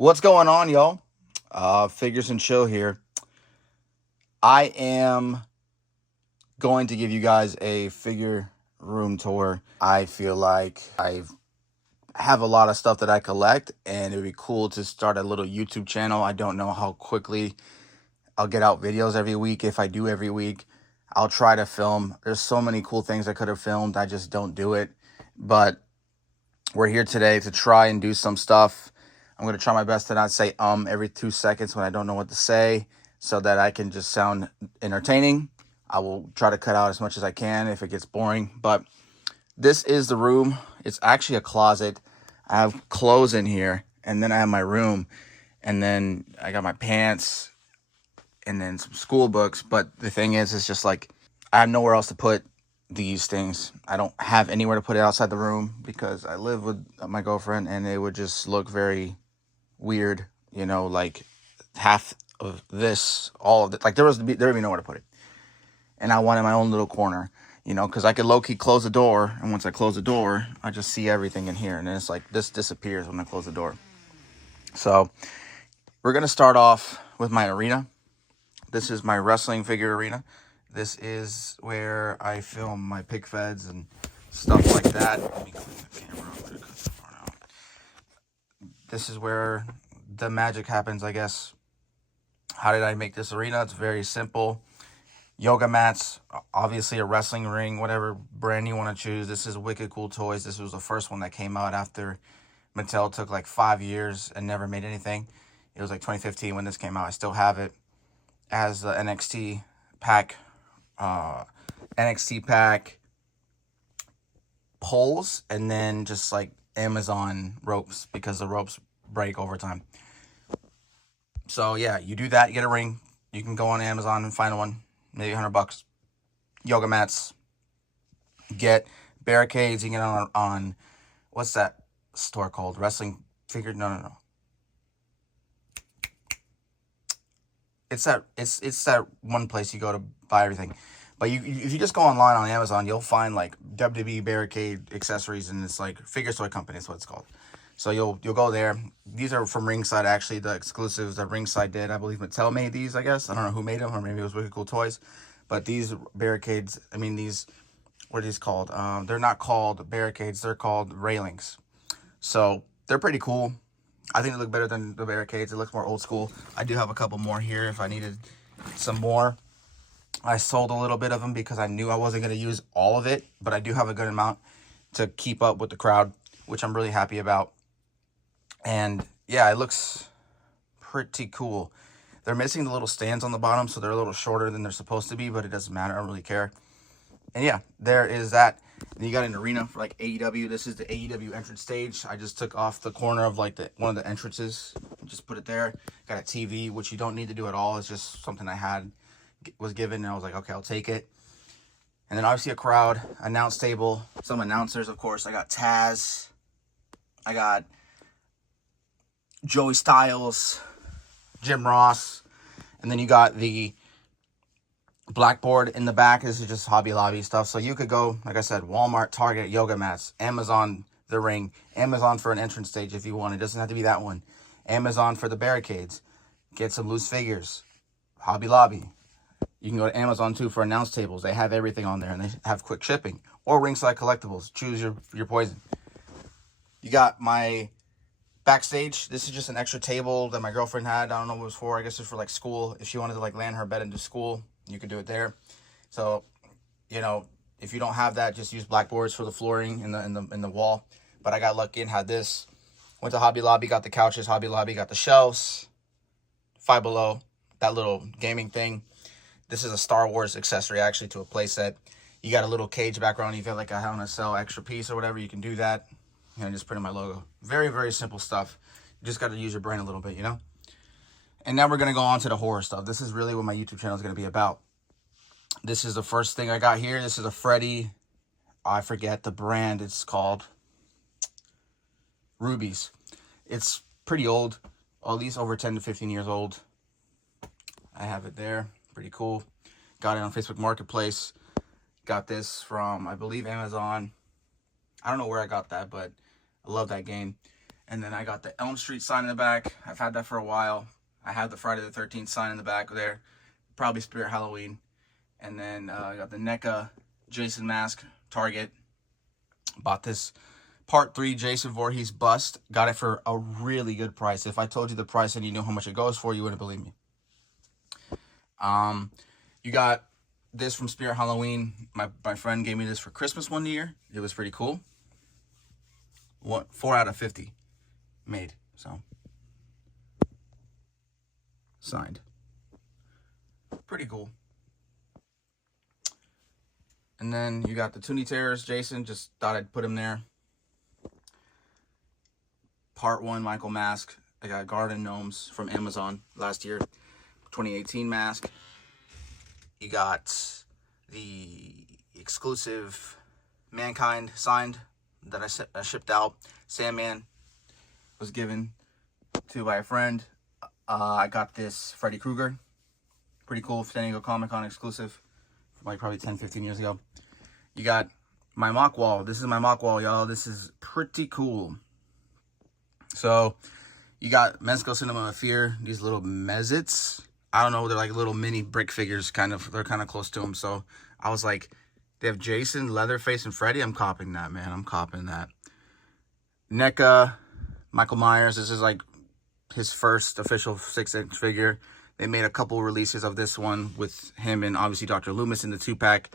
What's going on, y'all? Figuresandchill here. I am going to give you guys a figure room tour. I feel like I have a lot of stuff that I collect, and it would be cool to start a little YouTube channel. I don't know how quickly I'll get out videos every week. If I do every week, I'll try to film. There's so many cool things I could have filmed. I just don't do it. But we're here today to try and do some stuff. I'm going to try my best to not say every 2 seconds when I don't know what to say, so that I can just sound entertaining. I will try to cut out as much as I can if it gets boring. But this is the room. It's actually a closet. I have clothes in here, and then I have my room, and then I got my pants, and then some school books. But the thing is, it's just like I have nowhere else to put these things. I don't have anywhere to put it outside the room because I live with my girlfriend, and it would just look very weird, like half of this, all of it, like there would be nowhere to put it. And I wanted my own little corner, because I could low-key close the door, and once I close the door, I just see everything in here, and then it's like this disappears when I close the door. So we're gonna start off with my arena. This is my wrestling figure arena. This is where I film my pick feds and stuff like that. Let me clean the camera. I'm gonna cut that part out. This is where the magic happens, I guess. How did I make this arena? It's very simple. Yoga mats, obviously a wrestling ring, whatever brand you want to choose. This is Wicked Cool Toys. This was the first one that came out after Mattel took like 5 years and never made anything. It was like 2015 when this came out. I still have it. It has the NXT pack poles, and then just like Amazon ropes, because the ropes break over time. So yeah, you do that, you get a ring. You can go on Amazon and find one, maybe $100. Yoga mats. Get barricades. You can get on what's that store called? Wrestling figure? No. It's that one place you go to buy everything. But if you just go online on Amazon, you'll find like WWE barricade accessories, and it's like Figure Toy Company is what it's called. So you'll go there. These are from Ringside, actually, the exclusives that Ringside did. I believe Mattel made these, I guess. I don't know who made them, or maybe it was Wicked Cool Toys. But these barricades, what are these called? They're not called barricades, they're called railings. So they're pretty cool. I think they look better than the barricades. It looks more old school. I do have a couple more here if I needed some more. I sold a little bit of them because I knew I wasn't going to use all of it, but I do have a good amount to keep up with the crowd, which I'm really happy about. And yeah, it looks pretty cool. They're missing the little stands on the bottom, so they're a little shorter than they're supposed to be, but it doesn't matter. I don't really care. And yeah, there is that. And you got an arena for like AEW. This is the AEW entrance stage. I just took off the corner of like one of the entrances, just put it there. Got a TV, which you don't need to do at all. It's just something was given, and I was like, okay, I'll take it. And then obviously a crowd, announce table, some announcers, of course. I got Taz, I got Joey Styles, Jim Ross, and then you got the blackboard in the back. This is just Hobby Lobby stuff. So you could go, like I said, Walmart, Target, yoga mats, Amazon, the ring, Amazon for an entrance stage if you want. It doesn't have to be that one. Amazon for the barricades. Get some loose figures. Hobby Lobby. You can go to Amazon too for announce tables. They have everything on there, and they have quick shipping. Or Ringside Collectibles. Choose your poison. You got my backstage. This is just an extra table that my girlfriend had. I don't know what it was for. I guess it's for like school. If she wanted to like land her bed into school, you could do it there. So, if you don't have that, just use blackboards for the flooring in the wall. But I got lucky and had this. Went to Hobby Lobby, got the couches. Hobby Lobby got the shelves. Five Below, that little gaming thing. This is a Star Wars accessory, actually, to a playset. You got a little cage background. You feel like I want to sell extra piece or whatever, you can do that. And just printed my logo. Very, very simple stuff. You just got to use your brain a little bit, And now we're going to go on to the horror stuff. This is really what my YouTube channel is going to be about. This is the first thing I got here. This is a Freddy. I forget the brand. It's called Rubies. It's pretty old. At least over 10 to 15 years old. I have it there. Pretty cool. Got it on Facebook Marketplace. Got this from, I believe, Amazon. I don't know where I got that, but I love that game. And then I got the Elm Street sign in the back. I've had that for a while. I have the Friday the 13th sign in the back there. Probably Spirit Halloween. And then I got the NECA Jason mask, Target. Bought this Part 3 Jason Voorhees bust. Got it for a really good price. If I told you the price and you knew how much it goes for, you wouldn't believe me. You got this from Spirit Halloween. My friend gave me this for Christmas one year. It was pretty cool. 4 out of 50 made. So signed. Pretty cool. And then you got the Toonie Terrors Jason. Just thought I'd put him there. Part 1 Michael mask. I got Garden Gnomes from Amazon last year. 2018 mask. You got the exclusive Mankind signed that I shipped out. Sandman was given to by a friend. I got this Freddy Krueger. Pretty cool San Diego Comic-Con exclusive from like probably 10-15 years ago. You got my mock wall. This is my mock wall, y'all. This is pretty cool. So you got Mezco Cinema of Fear. These little Mezits. I don't know. They're like little mini brick figures, kind of. They're kind of close to them. So I was like, they have Jason, Leatherface, and Freddy. I'm copying that, man. I'm copying that. NECA, Michael Myers. This is like his first official 6-inch figure. They made a couple releases of this one with him and obviously Dr. Loomis in the 2-pack.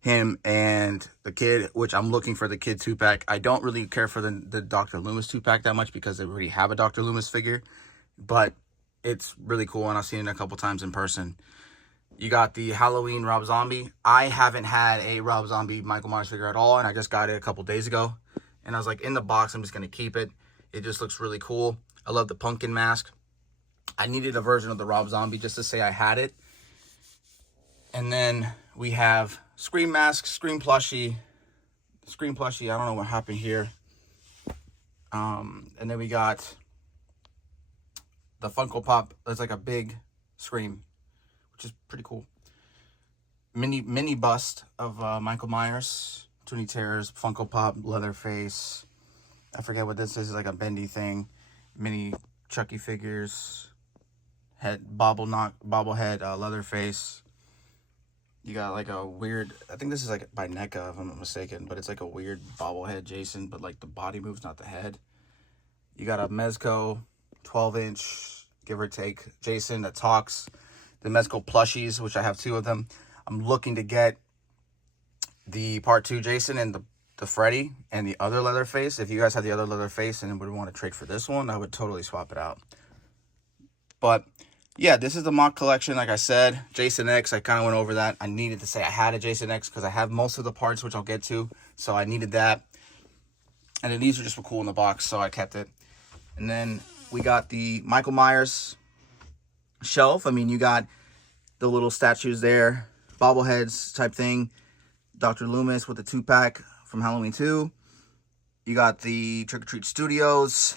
Him and the kid, which I'm looking for the kid 2-pack. I don't really care for the Dr. Loomis 2-pack that much because they already have a Dr. Loomis figure. But it's really cool and I've seen it a couple times in person. You got the Halloween Rob Zombie. I haven't had a Rob Zombie Michael Myers figure at all, and I just got it a couple days ago. And I was like, in the box, I'm just going to keep it. It just looks really cool. I love the pumpkin mask. I needed a version of the Rob Zombie just to say I had it. And then we have Scream mask, Scream plushie. Scream plushie, I don't know what happened here. And then we got the Funko Pop. It's like a big Scream, which is pretty cool. Mini bust of Michael Myers, Toonie Terrors, Funko Pop, Leatherface. I forget what this is, like a bendy thing. Mini Chucky figures, bobblehead, Leatherface. You got like a weird, I think this is like by NECA if I'm not mistaken, but it's like a weird bobblehead Jason, but like the body moves, not the head. You got a Mezco 12-inch, give or take, Jason that talks. The Mezco plushies, which I have 2 of them. I'm looking to get the Part 2 Jason and the Freddy and the other Leatherface. If you guys have the other Leatherface and would want to trade for this one, I would totally swap it out. But yeah, this is the mock collection. Like I said, Jason X, I kind of went over that. I needed to say I had a Jason X because I have most of the parts, which I'll get to. So I needed that. And then these are just cool in the box, so I kept it. And then we got the Michael Myers shelf. I mean, you got the little statues there, bobbleheads type thing. Dr. Loomis with the 2-pack from Halloween 2. You got the Trick or Treat Studios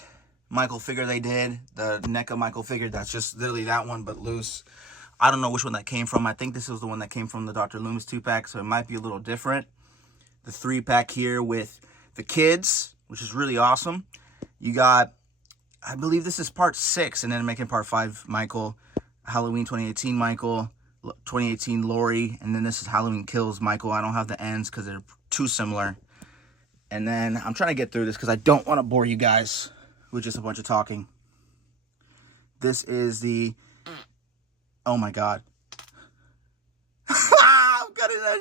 Michael figure they did, the NECA Michael figure. That's just literally that one, but loose. I don't know which one that came from. I think this was the one that came from the Dr. Loomis 2-pack, so it might be a little different. The 3-pack here with the kids, which is really awesome. You got, I believe this is part 6, and then making part 5 Michael, Halloween 2018 Michael, 2018 Lori, and then this is Halloween Kills Michael. I don't have the ends because they're too similar. And then I'm trying to get through this because I don't want to bore you guys with just a bunch of talking. This is the, oh my god. I'm cutting that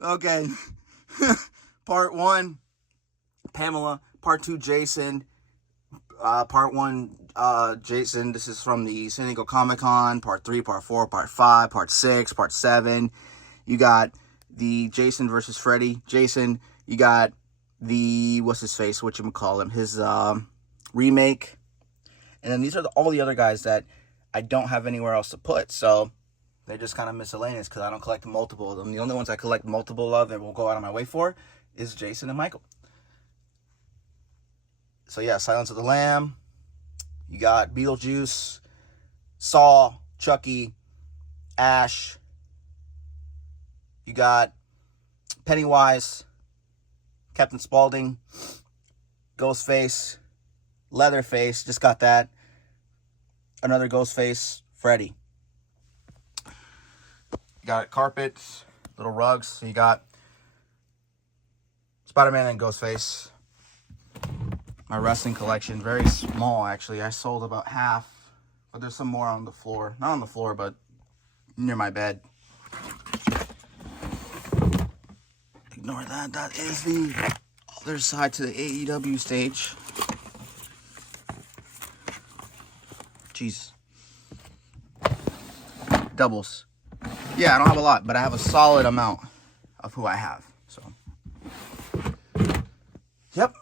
shit out. Okay. Part 1, Pamela. Part 2, Jason. Part 1, Jason. This is from the San Diego Comic-Con. Part 3, Part 4, Part 5, Part 6, Part 7. You got the Jason versus Freddy. Jason. You got the, what's his face? Whatchamacallit? His remake. And then these are all the other guys that I don't have anywhere else to put. So they're just kind of miscellaneous because I don't collect multiple of them. The only ones I collect multiple of and will go out of my way for is Jason and Michael. So yeah, Silence of the Lamb. You got Beetlejuice, Saw, Chucky, Ash. You got Pennywise, Captain Spaulding, Ghostface, Leatherface, just got that. Another Ghostface, Freddy. You got carpets, little rugs. So you got Spider-Man and Ghostface. My wrestling collection, very small actually. I sold about half, but there's some more on the floor. Not on the floor, but near my bed. Ignore that. That is the other side to the AEW stage. Jeez. Doubles. Yeah, I don't have a lot, but I have a solid amount of who I have. So, yep.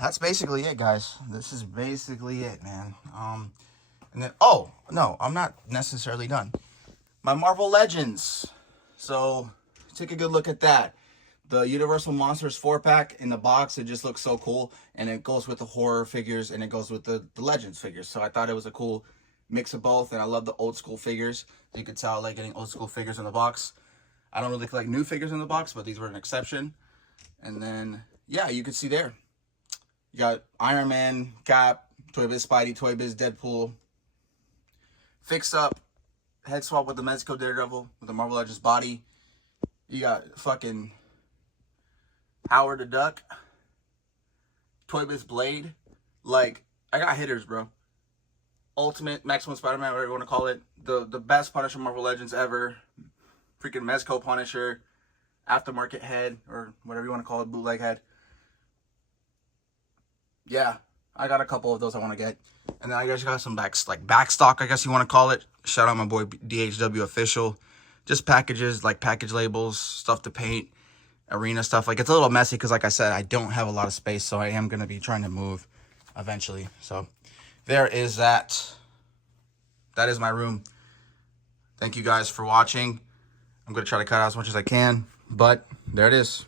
That's basically it, guys. This is basically it, man. And then, oh, no, I'm not necessarily done. My Marvel Legends. So, take a good look at that. The Universal Monsters 4-pack in the box, it just looks so cool. And it goes with the horror figures, and it goes with the Legends figures. So I thought it was a cool mix of both, and I love the old school figures. You could tell I like getting old school figures in the box. I don't really collect new figures in the box, but these were an exception. And then, yeah, you could see there. You got Iron Man, Cap, Toy Biz Spidey, Toy Biz Deadpool. Fixed up, head swap with the Mezco Daredevil, with the Marvel Legends body. You got fucking Howard the Duck, Toy Biz Blade. Like, I got hitters, bro. Ultimate, Maximum Spider-Man, whatever you want to call it. The best Punisher Marvel Legends ever. Freaking Mezco Punisher. Aftermarket head, or whatever you want to call it, bootleg head. Yeah, I got a couple of those I want to get. And then I guess got some back stock, I guess you want to call it. Shout out my boy DHW Official. Just packages, like package labels, stuff to paint, arena stuff. Like, it's a little messy because, like I said, I don't have a lot of space, so I am going to be trying to move eventually. So there is that. That is my room. Thank you guys for watching. I'm going to try to cut out as much as I can, but there it is.